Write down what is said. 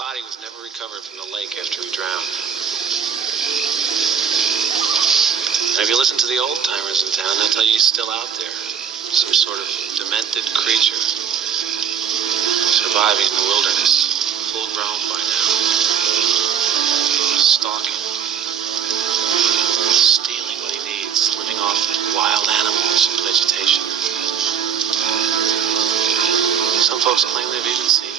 body was never recovered from the lake after he drowned. And if you listen to the old-timers in town, they'll tell you he's still out there. Some sort of demented creature. Surviving in the wilderness. Full grown by now. Stalking. Stealing what he needs. Living off wild animals and vegetation. Some folks claim they've even seen